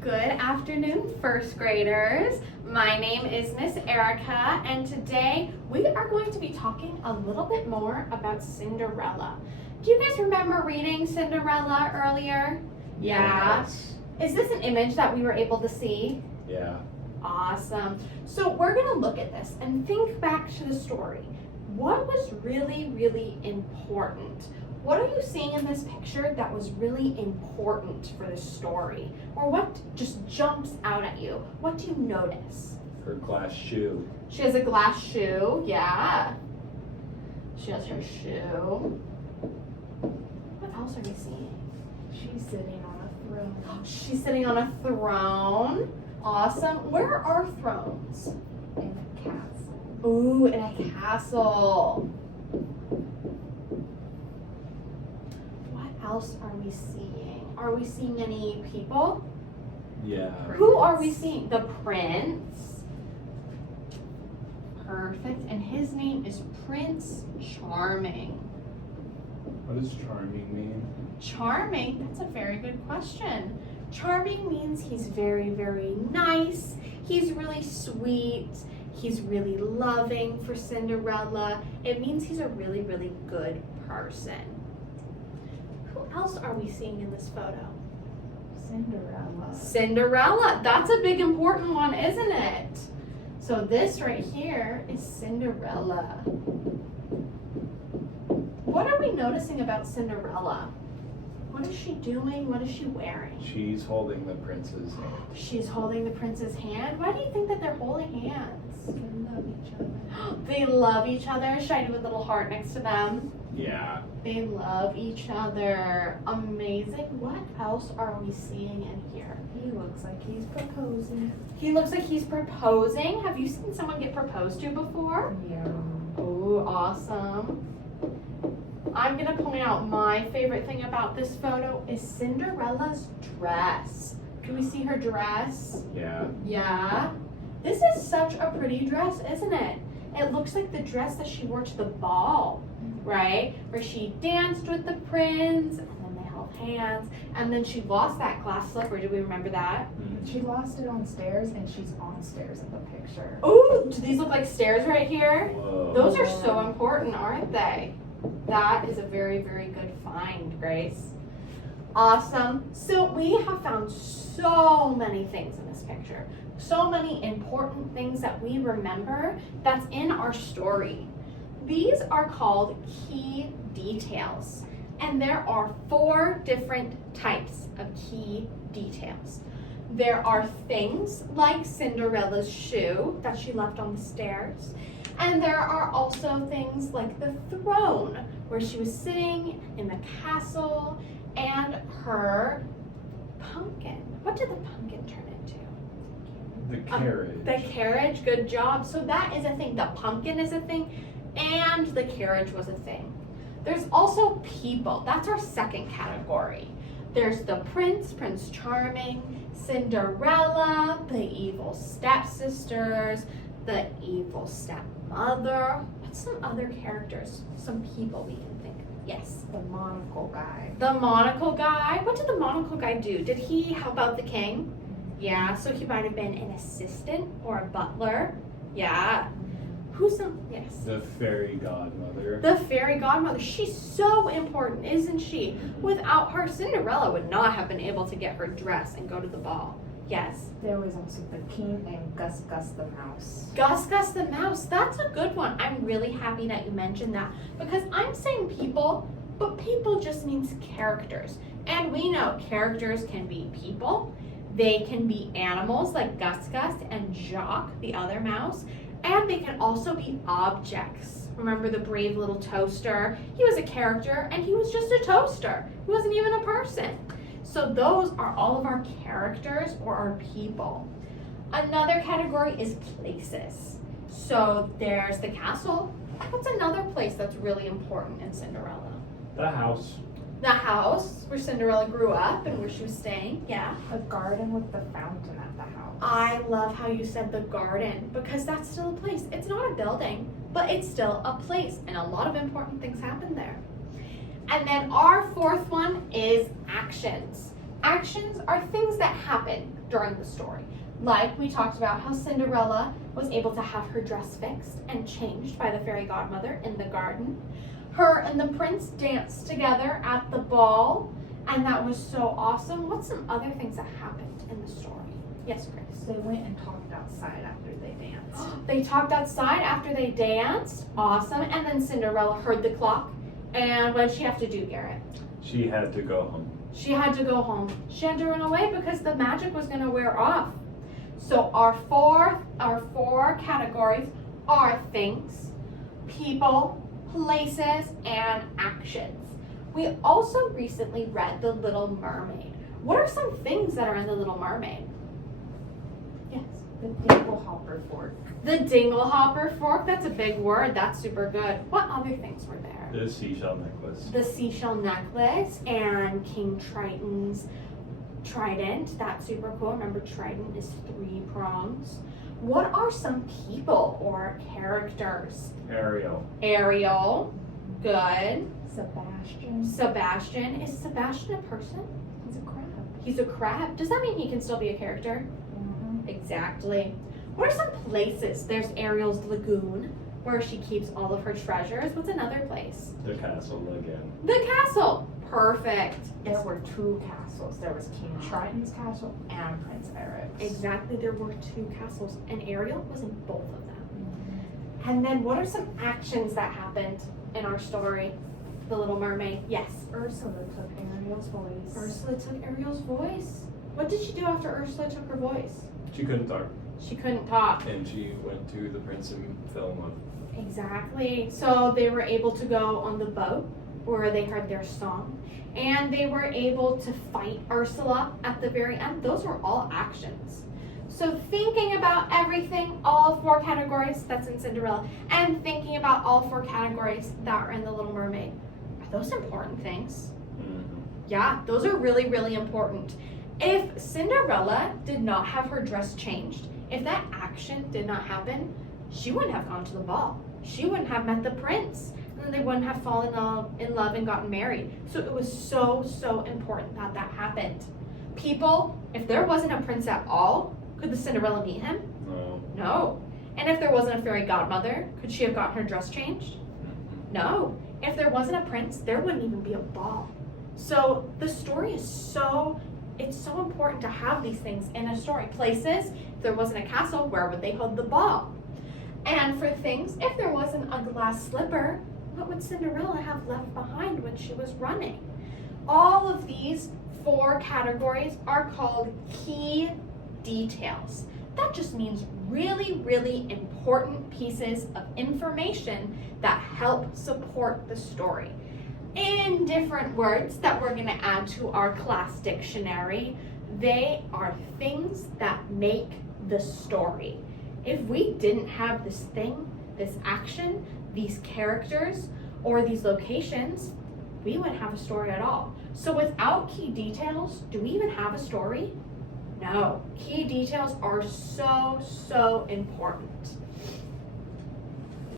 Good afternoon, first graders. My name is Miss Erica, and today we are going to be talking a little bit more about Cinderella. Do you guys remember reading Cinderella earlier? Yeah. Yes. Is this an image that we were able to see? Yeah. Awesome. So we're going to look at this and think back to the story. What was really, really important? What are you seeing in this picture that was really important for the story? Or what just jumps out at you? What do you notice? Her glass shoe. She has a glass shoe, yeah. She has her shoe. What else are we seeing? She's sitting on a throne She's sitting on a throne. Awesome. Where are thrones? in a castle. Ooh, in a castle. What else are we seeing? Are we seeing any people? Yeah. Who are we seeing? The prince. Perfect. And his name is Prince Charming. What does charming mean? Charming? That's a very good question. Charming means he's very, very nice. He's really sweet. He's really loving for Cinderella. It means he's a really, really good person. Who else are we seeing in this photo? Cinderella. Cinderella. That's a big important one, isn't it? So this right here is Cinderella. What are we noticing about Cinderella? What is she doing? What is she wearing? She's holding the prince's hand. She's holding the prince's hand. Why do you think that they're holding hands? They love each other. They love each other. Should I do a little heart next to them? Yeah. They love each other. Amazing. What else are we seeing in here? He looks like he's proposing. He looks like he's proposing. Have you seen someone get proposed to before? Yeah. Oh, awesome. I'm gonna point out my favorite thing about this photo is Cinderella's dress. Can we see her dress? Yeah. Yeah. This is such a pretty dress, isn't it? It looks like the dress that she wore to the ball, right? Where she danced with the prince, and then they held hands, and then she lost that glass slipper. Do we remember that? She lost it on stairs, and she's on stairs in the picture. Ooh, do these look like stairs right here? Whoa. Those are so important, aren't they? That is a very, very good find, Grace. Awesome. So we have found so many things in this picture. So many important things that we remember that's in our story. These are called key details. And there are 4 different types of key details. There are things like Cinderella's shoe that she left on the stairs. And there are also things like the throne where she was sitting in the castle, and her pumpkin. What did the pumpkin turn into? The carriage. The carriage, good job. So that is a thing. The pumpkin is a thing, and the carriage was a thing. There's also people. That's our second category. There's the prince, Prince Charming, Cinderella, the evil stepsisters, the evil stepmother. What's some other characters? Some people we can think of. Yes. The monocle guy. The monocle guy. What did the monocle guy do? Did he help out the king? Yeah, so he might have been an assistant or a butler. Yeah. Who's some? Yes. The fairy godmother. The fairy godmother. She's so important, isn't she? Without her, Cinderella would not have been able to get her dress and go to the ball. Yes. There was also the king and Gus Gus the mouse. Gus Gus the mouse. That's a good one. I'm really happy that you mentioned that because I'm saying people, but people just means characters. And we know characters can be people. They can be animals like Gus Gus and Jacques, the other mouse. And they can also be objects. Remember the brave little toaster? He was a character and he was just a toaster. He wasn't even a person. So those are all of our characters or our people. Another category is places. So there's the castle. What's another place that's really important in Cinderella? The house. The house where Cinderella grew up and where she was staying. Yeah. A garden with the fountain at the house. I love how you said the garden because that's still a place. It's not a building, but it's still a place and a lot of important things happen there. And then our fourth one is actions. Actions are things that happen during the story. Like we talked about how Cinderella was able to have her dress fixed and changed by the fairy godmother in the garden. Her and the prince danced together at the ball, and that was so awesome. What's some other things that happened in the story? Yes, Grace. They went and talked outside after they danced. They talked outside after they danced. Awesome. And then Cinderella heard the clock. And what did she have to do, Garrett? She had to go home. She had to go home. She had to run away because the magic was going to wear off. So our four categories are things, people, places, and actions. We also recently read The Little Mermaid. What are some things that are in The Little Mermaid? Yes. The Dinglehopper Fork. The Dinglehopper Fork, that's a big word. That's super good. What other things were there? The seashell necklace. The seashell necklace and King Triton's trident. That's super cool. Remember, trident is 3 prongs. What are some people or characters? Ariel. Ariel. Good. Sebastian. Sebastian. Is Sebastian a person? He's a crab. He's a crab. Does that mean he can still be a character? Exactly. What are some places? There's Ariel's lagoon, where she keeps all of her treasures. What's another place? The castle again. The castle. Perfect. There were 2 castles. There was King Triton's castle and Prince Eric's. Exactly, there were 2 castles, and Ariel was in both of them. And then what are some actions that happened in our story, The Little Mermaid? Yes. Ursula took Ariel's voice. Ursula took Ariel's voice. What did she do after Ursula took her voice? She couldn't talk, She couldn't talk. and she went to the prince and fell in love. Exactly. So they were able to go on the boat where they heard their song, and they were able to fight Ursula at the very end. Those were all actions. So thinking about everything, all 4 categories that's in Cinderella, and thinking about all 4 categories that are in The Little Mermaid, are those important things? Mm-hmm. Yeah, those are really, really important. If Cinderella did not have her dress changed, if that action did not happen, she wouldn't have gone to the ball. She wouldn't have met the prince. And then they wouldn't have fallen in love and gotten married. So it was so, so important that that happened. People, if there wasn't a prince at all, could the Cinderella meet him? No. No. And if there wasn't a fairy godmother, could she have gotten her dress changed? Mm-hmm. No. If there wasn't a prince, there wouldn't even be a ball. So the story is it's so important to have these things in a story. Places, if there wasn't a castle, where would they hold the ball? And for things, if there wasn't a glass slipper, what would Cinderella have left behind when she was running? All of these 4 categories are called key details. That just means really, really important pieces of information that help support the story. In different words that we're going to add to our class dictionary, they are things that make the story. If we didn't have this thing, this action, these characters, or these locations, we wouldn't have a story at all. So without key details, do we even have a story? No. Key details are so, so important.